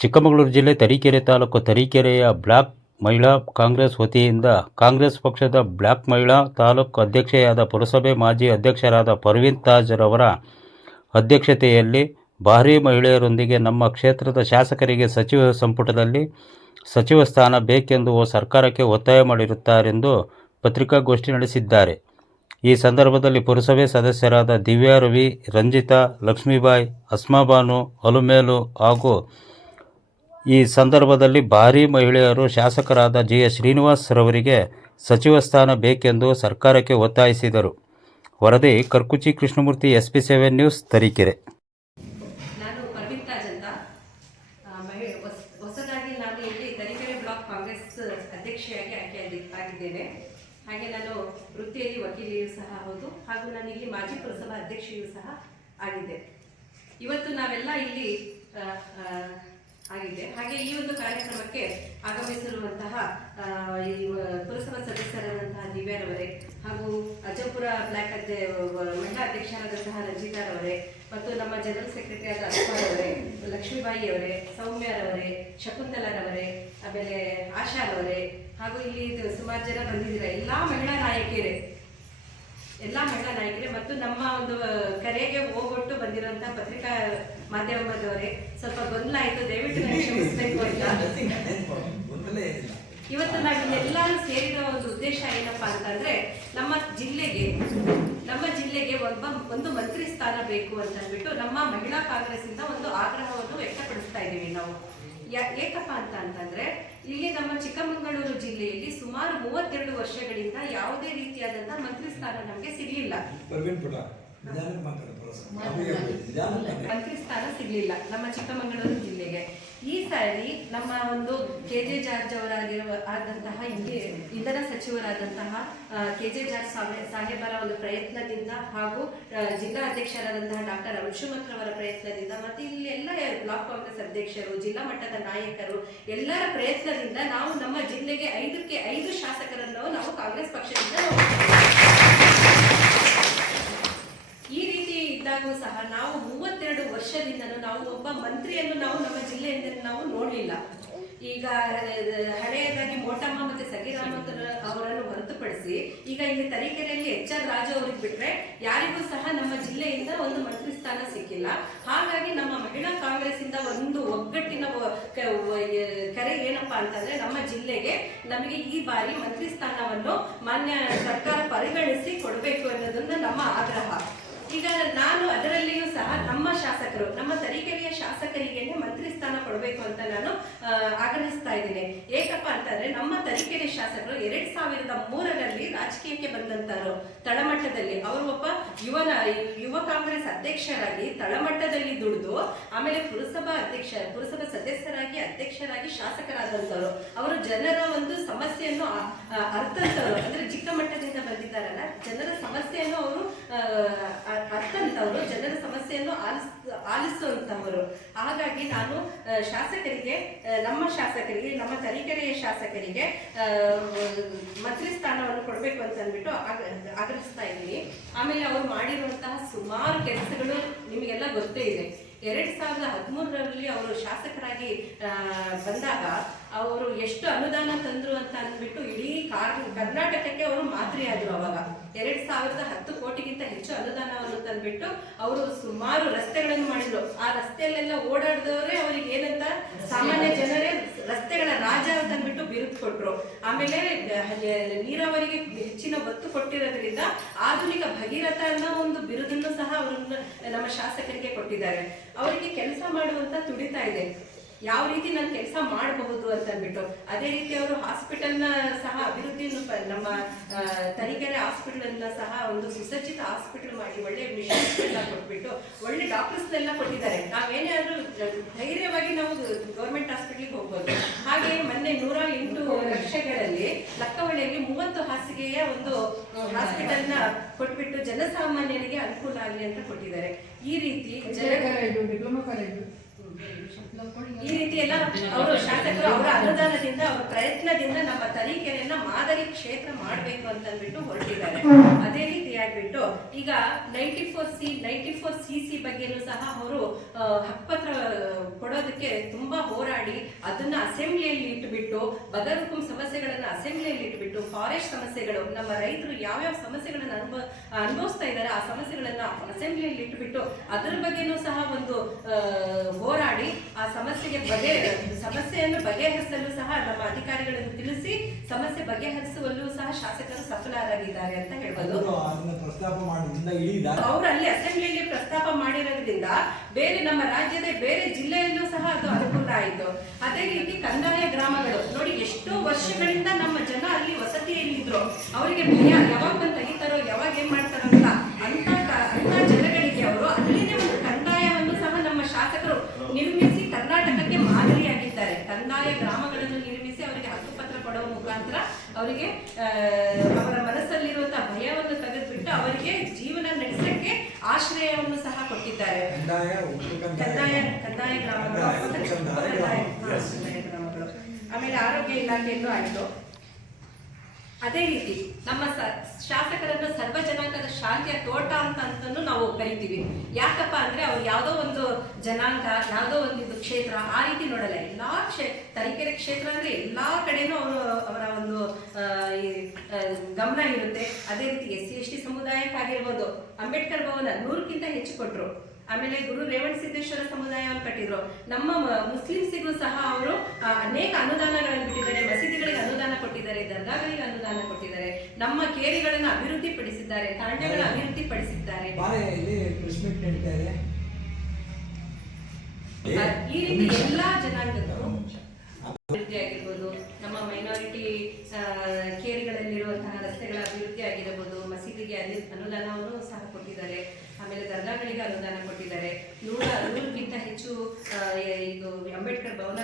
ಚಿಕ್ಕಮಗಳೂರು ಜಿಲ್ಲೆ ತರೀಕೆರೆ ತಾಲೂಕು ತರೀಕೆರೆಯ ಬ್ಲಾಕ್ ಮಹಿಳಾ ಕಾಂಗ್ರೆಸ್ ವತಿಯಿಂದ ಕಾಂಗ್ರೆಸ್ ಪಕ್ಷದ ಬ್ಲಾಕ್ ಮಹಿಳಾ ತಾಲೂಕು ಅಧ್ಯಕ್ಷೆಯಾದ ಪುರಸಭೆ ಮಾಜಿ ಅಧ್ಯಕ್ಷರಾದ ಪರ್ವಿನ್ ತಾಜ್ರವರ ಅಧ್ಯಕ್ಷತೆಯಲ್ಲಿ ಭಾರೀ ಮಹಿಳೆಯರೊಂದಿಗೆ ನಮ್ಮ ಕ್ಷೇತ್ರದ ಶಾಸಕರಿಗೆ ಸಚಿವ ಸಂಪುಟದಲ್ಲಿ ಸಚಿವ ಸ್ಥಾನ ಬೇಕೆಂದು ಸರ್ಕಾರಕ್ಕೆ ಒತ್ತಾಯ ಮಾಡಿರುತ್ತಾರೆಂದು ಪತ್ರಿಕಾಗೋಷ್ಠಿ ನಡೆಸಿದ್ದಾರೆ. ಈ ಸಂದರ್ಭದಲ್ಲಿ ಪುರಸಭೆ ಸದಸ್ಯರಾದ ದಿವ್ಯಾ ರವಿ, ರಂಜಿತಾ, ಲಕ್ಷ್ಮೀಬಾಯಿ ಅಸ್ಮಾಬಾನು ಅಲುಮೇಲು ಹಾಗೂ ಈ ಸಂದರ್ಭದಲ್ಲಿ ಭಾರೀ ಮಹಿಳೆಯರು ಶಾಸಕರಾದ ಜಿ ಎಸ್ ಶ್ರೀನಿವಾಸ್ ರವರಿಗೆ ಸಚಿವ ಸ್ಥಾನ ಬೇಕೆಂದು ಸರ್ಕಾರಕ್ಕೆ ಒತ್ತಾಯಿಸಿದರು. ವರದಿ, Karkuchi Krishnamurthy S P seven news, Tarikere. ನಾನು ಮಹಿ, ಹೊಸ- ಹೊಸದಾಗಿ ನಾನು ಇಲ್ಲಿ ತರೀಕೆರೆ ಬ್ಲಾಕ್ ಕಾಂಗ್ರೆಸ್ ಅಧ್ಯಕ್ಷೆಯಾಗಿ ಆಯ್ಕೆ ಹಾಗೆ ನಾನು ವೃತ್ತಿಯಲ್ಲಿ ವಕೀಲೆಯೂ ಸಹ ಹೌದು. ಹಾಗೂ ನಾನು ಇಲ್ಲಿ ಮಾಜಿ ಪುರಸಭಾ ಅಧ್ಯಕ್ಷೆಯೂ ಸಹ ಆಗಿದ್ದೆ. ಇವತ್ತು ನಾವೆಲ್ಲ ಇಲ್ಲಿ ಆಗಿದೆ. ಹಾಗೆ ಈ ಒಂದು ಕಾರ್ಯಕ್ರಮಕ್ಕೆ ಆಗಮಿಸಿರುವಂತಹ ಪುರಸಭಾ ಸದಸ್ಯರಾದಂತಹ ದಿವ್ಯಾರವರೇ ಹಾಗೂ ಅಜ್ಜಪುರ ಬ್ಲಾಕ್ ಅಧ್ಯ ಮಹಿಳಾ ಅಧ್ಯಕ್ಷರಾದಂತಹ ರಂಜಿತಾರವರೇ ಮತ್ತು ನಮ್ಮ ಜನರಲ್ ಸೆಕ್ರೆಟರಿ ಆದ ಅಸ್ಮಾರವರೇ ಲಕ್ಷ್ಮೀಬಾಯಿ ಅವರೇ ಸೌಮ್ಯರವರೇ ಶಕುಂತಲಾರವರೇ ಆಮೇಲೆ ಆಶಾರವರೇ ಹಾಗೂ ಇಲ್ಲಿ ಸುಮಾರು ಜನ ಬಂದಿದ್ದೀರಾ? ಎಲ್ಲಾ ಮಹಿಳಾ ನಾಯಕಿಯರೇ. ಎಲ್ಲ ಮಹಿಳಾ ನಾಯಕರೇ ಮತ್ತು ನಮ್ಮ ಒಂದು ಕರೆಗೆ ಹೋಗೊಟ್ಟು ಬಂದಿರುವಂತಹ ಪತ್ರಿಕಾ ಮಾಧ್ಯಮದವರೇ, ಸ್ವಲ್ಪ ಗೊಂದಲ ಆಯ್ತು, ದಯವಿಟ್ಟು ಇವತ್ತು ನಾವು ಎಲ್ಲರೂ ಸೇರಿದ ಒಂದು ಉದ್ದೇಶ ಏನಪ್ಪ ಅಂತಂದ್ರೆ, ನಮ್ಮ ಜಿಲ್ಲೆಗೆ ನಮ್ಮ ಜಿಲ್ಲೆಗೆ ಒಬ್ಬ, ಒಂದು ಮಂತ್ರಿ ಸ್ಥಾನ ಬೇಕು ಅಂತ ಅಂದ್ಬಿಟ್ಟು ನಮ್ಮ ಮಹಿಳಾ ಕಾಂಗ್ರೆಸ್ ಇಂದ ಒಂದು ಆಗ್ರಹವನ್ನು ವ್ಯಕ್ತಪಡಿಸ್ತಾ ಇದ್ದೀವಿ ನಾವು. ಯಾಕೆಪ್ಪ ಅಂತ ಅಂತಂದ್ರೆ ಇಲ್ಲಿ ನಮ್ಮ ಚಿಕ್ಕಮಗಳೂರು ಜಿಲ್ಲೆಯಲ್ಲಿ ಸುಮಾರು ಮೂವತ್ತೆರಡು ವರ್ಷಗಳಿಂದ ಯಾವುದೇ ರೀತಿಯಾದಂತಹ ಮಂತ್ರಿ ಸ್ಥಾನ ನಮಗೆ ಸಿಗ್ಲಿಲ್ಲ. ಮಂತ್ರಿ ಸ್ಥಾನ ಸಿಗ್ಲಿಲ್ಲ. ನಮ್ಮ ಚಿಕ್ಕಮಗಳೂರು ಜಿಲ್ಲೆಗೆ. ಈ ಸಾರಿ ನಮ್ಮ ಒಂದು ಕೆ ಜೆ ಜಾರ್ಜ್ ಅವರಾಗಿರುವ ಆದಂತಹ ಇಂಧನ ಸಚಿವರಾದಂತಹ ಕೆ ಜೆ ಜಾರ್ಜ್ ಸಾಹೆ- ಸಾಹೇಬರ ಒಂದು ಪ್ರಯತ್ನದಿಂದ ಹಾಗೂ ಜಿಲ್ಲಾ ಅಧ್ಯಕ್ಷರಾದಂತಹ ಡಾಕ್ಟರ್ ಅಂಶುಮಂತ್ ಅವರ ಪ್ರಯತ್ನದಿಂದ ಮತ್ತೆ ಇಲ್ಲಿ ಎಲ್ಲ ಬ್ಲಾಕ್ ಕಾಂಗ್ರೆಸ್ ಅಧ್ಯಕ್ಷರು, ಜಿಲ್ಲಾ ಮಟ್ಟದ ನಾಯಕರು ಎಲ್ಲರ ಪ್ರಯತ್ನದಿಂದ ನಾವು ನಮ್ಮ ಜಿಲ್ಲೆಗೆ ಐದಕ್ಕೆ ಐದು ಶಾಸಕರನ್ನು ನಾವು ಕಾಂಗ್ರೆಸ್ ಪಕ್ಷದಿಂದ ಈ ರೀತಿ ಇದ್ದಾಗೂ ಸಹ ನಾವು ಮೂವತ್ತೆರಡು ವರ್ಷದಿಂದನೂ ನಾವು ಒಬ್ಬ ಮಂತ್ರಿಯನ್ನು ನಾವು ನಮ್ಮ ಜಿಲ್ಲೆಯಿಂದ ನಾವು ನೋಡಲಿಲ್ಲ. ಈಗ ಹಳೆಯದಾಗಿ ಮೋಟಮ್ಮ ಮತ್ತೆ ಸಗಿರಾಮತ್ ಅವರನ್ನು ಹೊರತುಪಡಿಸಿ ಈಗ ಇಲ್ಲಿ ತರೀಕೆರೆಯಲ್ಲಿ ಎಚ್ ಆರ್ ರಾಜು ಅವ್ರಿಗೆ ಬಿಟ್ರೆ ಯಾರಿಗೂ ಸಹ ನಮ್ಮ ಜಿಲ್ಲೆಯಿಂದ ಒಂದು ಮಂತ್ರಿ ಸ್ಥಾನ ಸಿಕ್ಕಿಲ್ಲ. ಹಾಗಾಗಿ ನಮ್ಮ ಮಹಿಳಾ ಕಾಂಗ್ರೆಸ್ ಇಂದ ಒಂದು ಒಗ್ಗಟ್ಟಿನ ಕರೆ ಏನಪ್ಪಾ ಅಂತಂದ್ರೆ ನಮ್ಮ ಜಿಲ್ಲೆಗೆ ನಮಗೆ ಈ ಬಾರಿ ಮಂತ್ರಿ ಸ್ಥಾನವನ್ನು ಮಾನ್ಯ ಸರ್ಕಾರ ಪರಿಗಣಿಸಿ ಕೊಡಬೇಕು ಅನ್ನೋದನ್ನ ನಮ್ಮ ಆಗ್ರಹ ಈಗ ನಾನು ಅದರಲ್ಲಿಯೂ ಸಹ ನಮ್ಮ ಶಾಸಕರು, ನಮ್ಮ ತರೀಕೆರೆಯ ಶಾಸಕರಿಗೆ ಮಂತ್ರಿ ಸ್ಥಾನ ಕೊಡಬೇಕು ಅಂತ ನಾನು ಆಗ್ರಹಿಸ್ತಾ ಇದ್ದೀನಿ. ಏಕಪ್ಪ ಅಂತಂದ್ರೆ ನಮ್ಮ ತರೀಕೆರೆ ಶಾಸಕರು ಎರಡ್ ಸಾವಿರದ ಮೂರರಲ್ಲಿ ರಾಜಕೀಯಕ್ಕೆ ಬಂದಂತರು ತಳಮಟ್ಟದಲ್ಲಿ. ಅವರು ಒಬ್ಬ ಯುವನ ಯುವ ಕಾಂಗ್ರೆಸ್ ಅಧ್ಯಕ್ಷರಾಗಿ ತಳಮಟ್ಟದಲ್ಲಿ ದುಡಿದು, ಆಮೇಲೆ ಪುರಸಭಾ ಅಧ್ಯಕ್ಷ, ಪುರಸಭಾ ಸದಸ್ಯರಾಗಿ ಅಧ್ಯಕ್ಷರಾಗಿ ಶಾಸಕರಾದಂತವರು. ಅವರು ಜನರ ಒಂದು ಸಮಸ್ಯೆಯನ್ನು ಅರ್ಥಂತವರು ಅಂದ್ರೆ ಚಿಕ್ಕ ಮಟ್ಟದಿಂದ ಬಂದಿದ್ದಾರಲ್ಲ, ಜನರ ಸಮಸ್ಯೆಯನ್ನು ಅವರು ಅರ್ಥಂತವರು ಜನರ ಸಮಸ್ಯೆಯನ್ನು ಆಲಿಸ್ ಆಲಿಸುವಂತವರು ಹಾಗಾಗಿ ನಾನು ಶಾಸಕರಿಗೆ ನಮ್ಮ ಶಾಸಕರಿಗೆ, ನಮ್ಮ ತರೀಕೆರೆಯ ಶಾಸಕರಿಗೆ ಮಂತ್ರಿ ಸ್ಥಾನವನ್ನು ಕೊಡಬೇಕು ಅಂತ ಅಂದ್ಬಿಟ್ಟು ಆಗ- ಆಗ್ರಹಿಸ್ತಾ ಇದ್ದೀನಿ. ಆಮೇಲೆ ಅವರು ಮಾಡಿರುವಂತಹ ಸುಮಾರು ಕೆಲಸಗಳು ನಿಮಗೆಲ್ಲ ಗೊತ್ತೇ ಇದೆ. ಎರಡ್ ಸಾವಿರದ ಹದಿಮೂರರಲ್ಲಿ ಅವರು ಶಾಸಕರಾಗಿ ಬಂದಾಗ ಅವರು ಎಷ್ಟು ಅನುದಾನ ತಂದ್ರು ಅಂತ ಅಂದ್ಬಿಟ್ಟು ಇಡೀ ಕಾರ್, ಕರ್ನಾಟಕಕ್ಕೆ ಅವರು ಮಾದರಿಯಾದರು ಅವಾಗ. ಎರಡ್ ಸಾವಿರದ ಹತ್ತು ಕೋಟಿಗಿಂತ ಹೆಚ್ಚು ಅನುದಾನವನ್ನು ತಂದ್ಬಿಟ್ಟು ಅವರು ಸುಮಾರು ರಸ್ತೆಗಳನ್ನು ಮಾಡಿದ್ರು. ಆ ರಸ್ತೆಯಲ್ಲೆಲ್ಲ ಓಡಾಡಿದವರೇ ಅವ್ರಿಗೆ ಏನಂತ? ಸಾಮಾನ್ಯ ಜನರೇ ರಸ್ತೆಗಳ ರಾಜ ಅಂತ ಬಿರುದು ಕೊಟ್ರು ಆಮೇಲೆ ನೀರಾವರಿಗೆ ಹೆಚ್ಚಿನ ಒತ್ತು ಕೊಟ್ಟಿರೋದ್ರಿಂದ ಆಧುನಿಕ ಭಗೀರಥ ಅನ್ನೋ ಒಂದು ಬಿರುದನ್ನು ಸಹ ಅವರನ್ನು ನಮ್ಮ ಶಾಸಕರಿಗೆ ಕೊಟ್ಟಿದ್ದಾರೆ. ಅವರಿಗೆ ಕೆಲಸ ಮಾಡುವಂತ ತುಡಿತಾ ಇದೆ. ಯಾವ ರೀತಿ ನಾನು ಕೆಲಸ ಮಾಡಬಹುದು ಅಂತ ಅಂದ್ಬಿಟ್ಟು, ಅದೇ ರೀತಿ ಅವರು ಹಾಸ್ಪಿಟಲ್ನ ಸಹ ಅಭಿವೃದ್ಧಿಯನ್ನು ಪ- ನಮ್ಮ ತರೀಕೆರೆ ಹಾಸ್ಪಿಟಲ್ ಅನ್ನ ಸಹ ಒಂದು ಸುಸಜ್ಜಿತ ಹಾಸ್ಪಿಟಲ್ ಮಾಡಿ, ಒಳ್ಳೆ ಮಿಷನ್ಸ್ ಎಲ್ಲ ಕೊಟ್ಬಿಟ್ಟು, ಒಳ್ಳೆ ಡಾಕ್ಟರ್ಸ್ ಎಲ್ಲ ಕೊಟ್ಟಿದ್ದಾರೆ. ನಾವೇನೇ ಆದ್ರೂ ಧೈರ್ಯವಾಗಿ ನಾವು ಗೌರ್ಮೆಂಟ್ ಹಾಸ್ಪಿಟಲ್ಗೆ ಹೋಗ್ಬೋದು. ಹಾಗೆ ಮೊನ್ನೆ ನೂರ ಎಂಟು ಲಕ್ಷಗಳಲ್ಲಿ ಲಕ್ಕವಳ್ಳಿಯಲ್ಲಿ ಮೂವತ್ತು ಹಾಸಿಗೆಯ ಒಂದು ಹಾಸ್ಪಿಟಲ್ನ ಕೊಟ್ಬಿಟ್ಟು ಜನಸಾಮಾನ್ಯರಿಗೆ ಅನುಕೂಲ ಆಗಲಿ ಅಂತ ಕೊಟ್ಟಿದ್ದಾರೆ. ಈ ರೀತಿ ಡಿಪ್ಲೊಮಾ ಕಾಲೇಜು ಈ ರೀತಿ ಎಲ್ಲ ಅವರು ಶಾಸಕರು ಅವರ ಅನುದಾನದಿಂದ, ಅವರ ಪ್ರಯತ್ನದಿಂದ ನಮ್ಮ ತರೀಕೆರೆಯನ್ನ ಮಾದರಿ ಕ್ಷೇತ್ರ ಮಾಡಬೇಕು ಅಂತ ಅಂದ್ಬಿಟ್ಟು ಹೊರಟಿದ್ದಾರೆ. ಅದೇ ರೀತಿಯಾಗಿ ಆಗಿಬಿಟ್ಟು ಈಗ ninety four C ninety four C C ಬಗ್ಗೆನೂ ಸಹ ಅವರು ಹಕ್ಕುಪತ್ರ ಕೊಡೋದಕ್ಕೆ ತುಂಬಾ ಹೋರಾಡಿ ಅದನ್ನ ಅಸೆಂಬ್ಲಿಯಲ್ಲಿ ಇಟ್ಬಿಟ್ಟು ಬಗರ್ಹುಕುಂ ಸಮಸ್ಯೆಗಳನ್ನ ಅಸೆಂಬ್ಲಿಯಲ್ಲಿ ಇಟ್ಬಿಟ್ಟು ಫಾರೆಸ್ಟ್ ಸಮಸ್ಯೆಗಳು, ನಮ್ಮ ರೈತರು ಯಾವ್ಯಾವ ಸಮಸ್ಯೆಗಳನ್ನ ಅನುಭವ ಅನುಭವಿಸ್ತಾ ಇದ್ದಾರೆ ಆ ಸಮಸ್ಯೆಗಳನ್ನ ಅಸೆಂಬ್ಲಿಯಲ್ಲಿ ಇಟ್ಬಿಟ್ಟು ಅದರ ಬಗ್ಗೆನೂ ಸಹ ಒಂದು ಹೋರಾಡಿ ಆ ಸಮಸ್ಯೆಗೆ ಬಗೆ, ಸಮಸ್ಯೆಯನ್ನು ಬಗೆಹರಿಸಲು ಸಹ ನಮ್ಮ ತಿಳಿಸಿ ಸಮಸ್ಯೆ ಬಗೆಹರಿಸುವಲ್ಲೂ ಸಹ ಶಾಸಕರು ಸಫಲರಾಗಿದ್ದಾರೆ ಅಂತ ಹೇಳ್ಬೋದು. ಅವರು ಪ್ರಸ್ತಾಪ ಅಲ್ಲಿ ಅಸೆಂಬ್ಲಿಯಲ್ಲಿ ಪ್ರಸ್ತಾಪ ಮಾಡಿರೋದ್ರಿಂದ ಬೇರೆ ನಮ್ಮ ರಾಜ್ಯದ ಬೇರೆ ಜಿಲ್ಲೆಯಲ್ಲೂ ಸಹ ಅದು ಅನುಕೂಲ ಆಯಿತು. ಅದೇ ರೀತಿ ಕಂದಾಯ ಗ್ರಾಮಗಳು ನೋಡಿ ಎಷ್ಟೋ ವರ್ಷಗಳಿಂದ ನಮ್ಮ ಜನ ಅಲ್ಲಿ ವಸತಿಯಲ್ಲಿದ್ರು. ಅವರಿಗೆ ಭಯ ಯಾವಾಗ ಬಂದು ತೆಗಿತಾರೋ ಯಾವಾಗ ಏನ್ ಮಾಡ್ತಾರೋ ಮುಖಾಂತರ ಅವರಿಗೆ ಅವರ ಮನಸ್ಸಲ್ಲಿರುವಂತಹ ಭಯವನ್ನು ತೆಗೆದುಬಿಟ್ಟು ಅವರಿಗೆ ಜೀವನ ನಡೆಸಕ್ಕೆ ಆಶ್ರಯವನ್ನು ಸಹ ಕೊಟ್ಟಿದ್ದಾರೆ. ಕಂದಾಯ ಕಂದಾಯ ಗ್ರಾಮಗಳು ಕಂದಾಯ ಗ್ರಾಮಗಳು. ಆಮೇಲೆ ಆರೋಗ್ಯ ಇಲಾಖೆಯಲ್ಲೂ ಆಯ್ತು. ಅದೇ ರೀತಿ ನಮ್ಮ ಶಾಸಕರನ್ನು ಸರ್ವ ಜನಾಂಗದ ಶಾಂತಿಯ ತೋಟ ಅಂತ ಅಂತನೂ ನಾವು ಕರಿತೀವಿ. ಯಾಕಪ್ಪ ಅಂದ್ರೆ ಅವ್ರು ಯಾವುದೋ ಒಂದು ಜನಾಂಗ ಯಾವುದೋ ಒಂದು ಕ್ಷೇತ್ರ ಆ ರೀತಿ ನೋಡಲ್ಲ. ಎಲ್ಲಾ ಕ್ಷೇ ತರೀಕೆರೆ ಕ್ಷೇತ್ರ ಅಂದ್ರೆ ಎಲ್ಲಾ ಕಡೆನೂ ಅವರು ಅವರ ಒಂದು ಈ, ಗಮನ ಇರುತ್ತೆ. ಅದೇ ರೀತಿ ಎಸ್ ಸಿ ಎಸ್ ಟಿ ಸಮುದಾಯಕ್ಕಾಗಿರ್ಬೋದು ಅಂಬೇಡ್ಕರ್ ಭವನ ನೂರಕ್ಕಿಂತ ಹೆಚ್ಚು ಕೊಟ್ರು. ಆಮೇಲೆ ಗುರು ರೇವಣ ಸಿದ್ದೇಶ್ವರ ಸಮುದಾಯವನ್ನು ಕಟ್ಟಿದ್ರು. ನಮ್ಮ ಮುಸ್ಲಿಮ್ಸಿಗೂ ಸಹ ಅವರು ಅನೇಕ ಅನುದಾನಗಳನ್ನು ಬಿಟ್ಟಿದ್ದಾರೆ. ಮಸೀದಿಗಳಿಗೆ ಅನುದಾನ ಕೊಟ್ಟಿದ್ದಾರೆ ದರ್ಗಾಗಳಿಗೆ ಅನುದಾನ ಕೊಟ್ಟಿದ್ದಾರೆ. ನಮ್ಮ ಕೇರಿಗಳನ್ನು ಅಭಿವೃದ್ಧಿ ಪಡಿಸಿದ್ದಾರೆ ತಾಂಡಗಳ ಅಭಿವೃದ್ಧಿ ಪಡಿಸಿದ್ದಾರೆ ಈ ರೀತಿ ಎಲ್ಲಾ ಜನಾಂಗದವರು ಅಭಿವೃದ್ಧಿ ಆಗಿರ್ಬೋದು ನಮ್ಮ ಮೈನಾರಿಟಿ ಕೇರಿಗಳಲ್ಲಿರುವಂತಹ ರಸ್ತೆಗಳ ಅಭಿವೃದ್ಧಿ ಆಗಿರಬಹುದು ಮಸೀದಿಗೆ ಅಲ್ಲಿ ಅನುದಾನವನ್ನು ಸಹ ಕೊಟ್ಟಿದ್ದಾರೆ. ಆಮೇಲೆ ದರ್ಗಾಗಳಿಗೆ ಅನುದಾನ ಕೊಟ್ಟಿದ್ದಾರೆ. ನೂರ ನೂರಕ್ಕಿಂತ ಹೆಚ್ಚು ಇದು ಅಂಬೇಡ್ಕರ್ ಭವನ